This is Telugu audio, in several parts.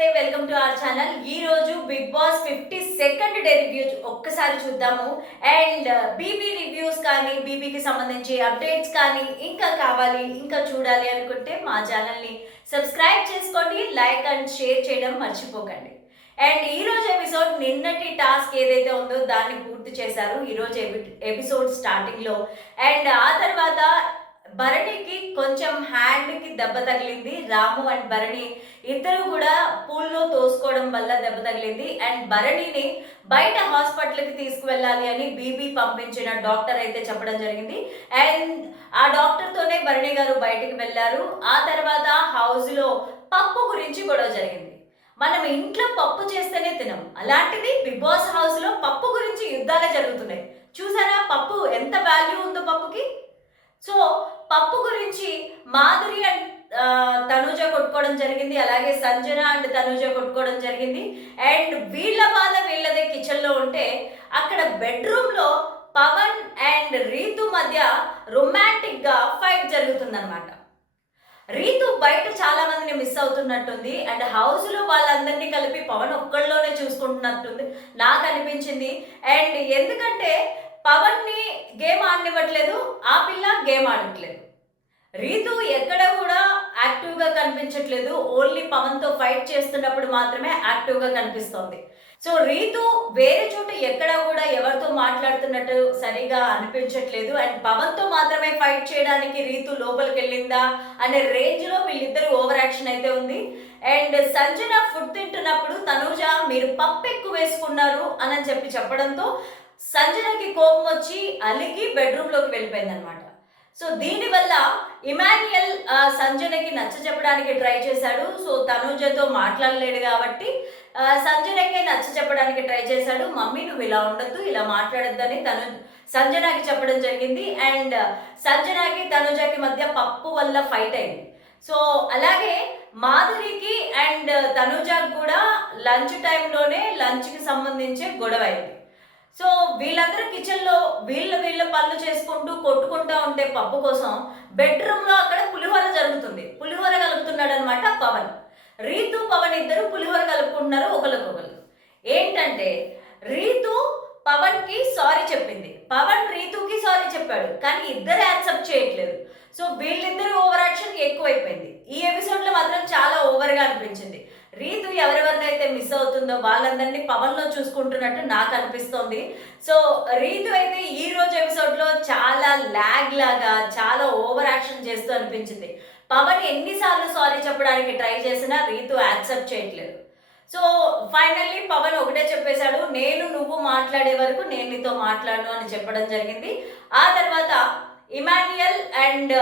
నమస్తే వెల్కమ్ టు అవర్ ఛానల్ ఈ రోజు Bigg Boss fifty second day review ఒక్కసారి చూద్దాము. అండ్ బీబీ రివ్యూస్ కానీ బీబీకి సంబంధించి అప్డేట్స్ కానీ ఇంకా కావాలి ఇంకా చూడాలి అనుకుంటే మా ఛానల్ని సబ్స్క్రైబ్ చేసుకోండి లైక్ అండ్ షేర్ చేయడం మర్చిపోకండి. అండ్ ఈ రోజు ఎపిసోడ్ నిన్నటి టాస్క్ ఏదైతే ఉందో దాన్ని పూర్తి చేశారు. ఈరోజు ఎపి- ఎపిసోడ్ స్టార్టింగ్లో అండ్ ఆ తర్వాత భరణికి కొంచెం హ్యాండ్కి దెబ్బ తగిలింది. రాము అండ్ భరణి ఇద్దరు కూడా వల్ల దెబ్బ తగిలింది. అండ్ భరణిని బయట హాస్పిటల్కి తీసుకువెళ్ళాలి అని బీబీ పంపించిన డాక్టర్ అయితే చెప్పడం జరిగింది. అండ్ ఆ డాక్టర్తోనే భరణి గారు బయటికి వెళ్ళారు. ఆ తర్వాత హౌస్లో పప్పు గురించి గొడవ జరిగింది. మనం ఇంట్లో పప్పు చేస్తేనే తినం. అలాంటిది బిగ్ బాస్ హౌస్లో పప్పు గురించి యుద్ధాలే జరుగుతున్నాయి. చూసారా పప్పు ఎంత వాల్యూ ఉందో పప్పుకి? సో పప్పు గురించి మాధురి అండ్ తనుజ కొట్టుకోవడం జరిగింది అలాగే సంజన అండ్ తనుజ కొట్టుకోవడం జరిగింది. అండ్ వీళ్ళ బాధ వీళ్ళదే కిచెన్లో ఉంటే అక్కడ బెడ్రూమ్లో పవన్ అండ్ రీతు మధ్య రొమాంటిక్గా ఫైట్ జరుగుతుందన్నమాట. రీతు బయట చాలా మందిని మిస్ అవుతున్నట్టుంది అండ్ హౌస్లో వాళ్ళందరినీ కలిపి పవన్ ఒక్కళ్ళలోనే చూసుకుంటున్నట్టుంది నాకు అనిపించింది. అండ్ ఎందుకంటే పవన్ని గేమ్ ఆడనివ్వట్లేదు ఆ పిల్ల గేమ్ ఆడట్లేదు. రీతు ఎక్కడ కూడా యాక్టివ్గా కనిపించట్లేదు. ఓన్లీ పవన్తో ఫైట్ చేస్తున్నప్పుడు మాత్రమే యాక్టివ్గా కనిపిస్తోంది. సో రీతు వేరే చోట ఎక్కడ కూడా ఎవరితో మాట్లాడుతున్నట్టు సరిగా అనిపించట్లేదు. అండ్ పవన్తో మాత్రమే ఫైట్ చేయడానికి రీతు లోపలికి వెళ్ళిందా అనే రేంజ్లో వీళ్ళిద్దరు ఓవర్ యాక్షన్ అయితే ఉంది. అండ్ సంజన ఫుడ్ తింటున్నప్పుడు తనూజ మీరు పప్పు ఎక్కువ వేసుకున్నారు అని చెప్పి చెప్పడంతో సంజనకి కోపం వచ్చి అలిగి బెడ్రూమ్లోకి వెళ్ళిపోయింది అనమాట సో దీనివల్ల ఇమాన్యుయల్ సంజనకి నచ్చ చెప్పడానికి ట్రై చేశాడు. సో తనుజతో మాట్లాడలేడు కాబట్టి సంజనకే నచ్చ చెప్పడానికి ట్రై చేశాడు. మమ్మీ నువ్వు ఇలా ఉండొద్దు ఇలా మాట్లాడొద్దని తను సంజనాకి చెప్పడం జరిగింది. అండ్ సంజనాకి తనుజకి మధ్య పప్పు వల్ల ఫైట్ అయింది. సో అలాగే మాధురికి అండ్ తనుజకి కూడా లంచ్ టైంలోనే లంచ్కి సంబంధించే గొడవ అయింది. సో వీళ్ళందరూ కిచెన్లో వీళ్ళు వీళ్ళ వీళ్ళ పనులు చేసుకుంటూ కొట్టుకుంటూ ఉంటే పప్పు కోసం బెడ్రూమ్లో అక్కడ పులిహోర జరుగుతుంది. పులిహోర కలుపుతున్నాడు అనమాట పవన్. రీతు పవన్ ఇద్దరు పులిహోర కలుపుకుంటున్నారు ఒకరికొకరు ఏంటంటే రీతు పవన్కి సారీ చెప్పింది. పవన్ రీతుకి సారీ చెప్పాడు కానీ ఇద్దరు యాక్సెప్ట్ చేయట్లేదు. సో వీళ్ళిద్దరు ఓవర్ యాక్షన్ ఎక్కువైపోయింది. ఈ ఎపిసోడ్లో మాత్రం చాలా ఓవర్గా అనిపించింది. రీతు ఎవరెవరినైతే మిస్ అవుతుందో వాళ్ళందరినీ పవన్లో చూసుకుంటున్నట్టు నాకు అనిపిస్తోంది. సో రీతు అయితే ఈ రోజు ఎపిసోడ్లో చాలా లాగ్ లాగా చాలా ఓవర్ యాక్షన్ చేస్తూ అనిపించింది. పవన్ ఎన్నిసార్లు సారీ చెప్పడానికి ట్రై చేసినా రీతు యాక్సెప్ట్ చేయట్లేదు. సో ఫైనల్లీ పవన్ ఒకటే చెప్పేశాడు నేను నువ్వు మాట్లాడే వరకు నేను నీతో మాట్లాడను అని చెప్పడం జరిగింది. ఆ తర్వాత ఇమాన్యుయల్ అండ్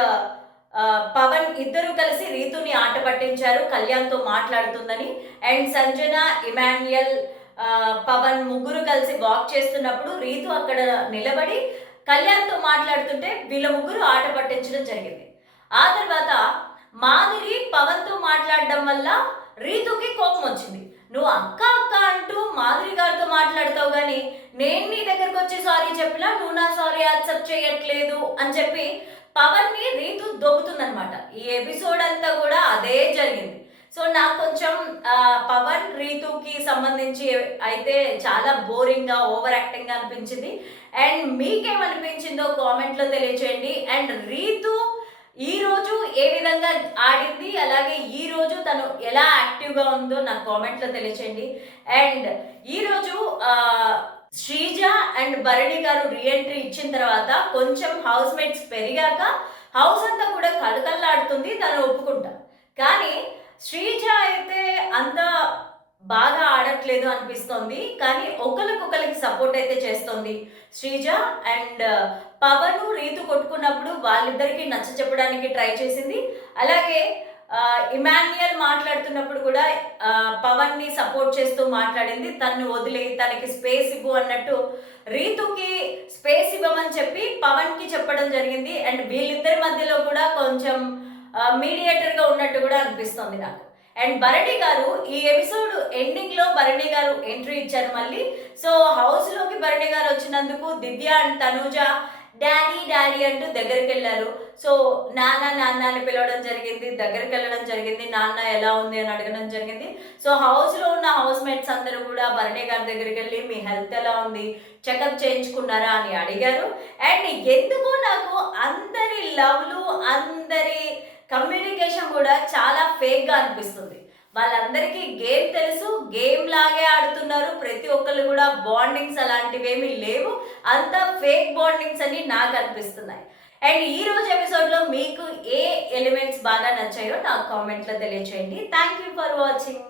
పవన్ ఇద్దరు కలిసి రీతుని ఆట పట్టించారు కళ్యాణ్తో మాట్లాడుతుందని. అండ్ సంజన ఇమాన్యుయల్ పవన్ ముగ్గురు కలిసి వాక్ చేస్తున్నప్పుడు రీతు అక్కడ నిలబడి కళ్యాణ్తో మాట్లాడుతుంటే వీళ్ళ ముగ్గురు ఆట పట్టించడం జరిగింది. ఆ తర్వాత మాధురి పవన్తో మాట్లాడడం వల్ల రీతుకి కోపం వచ్చింది. నువ్వు అక్క అక్క అంటూ మాధురి గారితో మాట్లాడతావు కానీ నేను నీ దగ్గరకు వచ్చి సారీ చెప్పినా నువ్వు నా సారీ యాక్సెప్ట్ చేయట్లేదు అని చెప్పి పవన్ని రీతు దొబ్బుతుందనమాట ఈ ఎపిసోడ్ అంతా కూడా అదే జరిగింది. సో నాకు కొంచెం పవన్ రీతుకి సంబంధించి అయితే చాలా బోరింగ్గా ఓవర్ యాక్టింగ్గా అనిపించింది. అండ్ మీకేమనిపించిందో కామెంట్లో తెలియచేయండి. అండ్ రీతు ఈ రోజు ఏ విధంగా ఆడింది? అలాగే ఈ రోజు తను ఎలా యాక్టివ్గా ఉందో నాకు కామెంట్లో తెలియచేయండి. అండ్ ఈరోజు శ్రీజ అండ్ భరణి గారు రీఎంట్రీ ఇచ్చిన తర్వాత కొంచెం హౌస్ మేట్స్ పెరిగాక హౌస్ అంతా కూడా కలకల్లాడుతుంది తను ఒప్పుకుంటా. కానీ శ్రీజ అయితే అంత బాగా ఆడట్లేదు అనిపిస్తోంది కానీ ఒకరికొకరికి సపోర్ట్ అయితే చేస్తోంది. శ్రీజ అండ్ uh, పవన్ రీతు కొట్టుకున్నప్పుడు వాళ్ళిద్దరికి నచ్చ చెప్పడానికి ట్రై చేసింది. అలాగే uh, ఇమాన్యుయల్ మాట్లాడుతున్నప్పుడు కూడా uh, పవన్ని పవన్ని సపోర్ట్ చేస్తూ మాట్లాడింది. తను వదిలి తనకి స్పేస్ ఇవ్వు అన్నట్టు రీతుకి స్పేస్ ఇవ్వమని చెప్పి పవన్కి చెప్పడం జరిగింది. అండ్ వీళ్ళిద్దరి మధ్యలో కూడా కొంచెం మీడియేటర్గా ఉన్నట్టు కూడా అనిపిస్తోంది నాకు. అండ్ భరణి గారు ఈ ఎపిసోడ్ ఎండింగ్లో భరణి గారు ఎంట్రీ ఇచ్చారు మళ్ళీ. సో హౌస్లోకి భరణి గారు వచ్చినందుకు Divya and Tanuja daddy daddy అంటూ దగ్గరికి వెళ్ళారు. సో నాన్న నాన్న అని పిలవడం జరిగింది దగ్గరికి వెళ్ళడం జరిగింది. నాన్న ఎలా ఉంది అని అడగడం జరిగింది. సో హౌస్లో ఉన్న హౌస్ మేట్స్ అందరూ కూడా భరణి గారి దగ్గరికి వెళ్ళి మీ హెల్త్ ఎలా ఉంది? చెకప్ చేయించుకున్నారా? అని అడిగారు. అండ్ ఎందుకో నాకు అందరి లవ్లు అందరి కమ్యూనికేషన్ కూడా చాలా ఫేక్గా అనిపిస్తుంది. వాళ్ళందరికీ గేమ్ తెలుసు గేమ్ లాగే ఆడుతున్నారు. ప్రతి ఒక్కళ్ళు కూడా బాండింగ్స్ అలాంటివి ఏమీ లేవు. అంతా ఫేక్ బాండింగ్స్ అని నాకు అనిపిస్తున్నాయి. అండ్ ఈ రోజు ఎపిసోడ్లో మీకు ఏ ఎలిమెంట్స్ బాగా నచ్చాయో నాకు కామెంట్లో తెలియచేయండి. Thank you for watching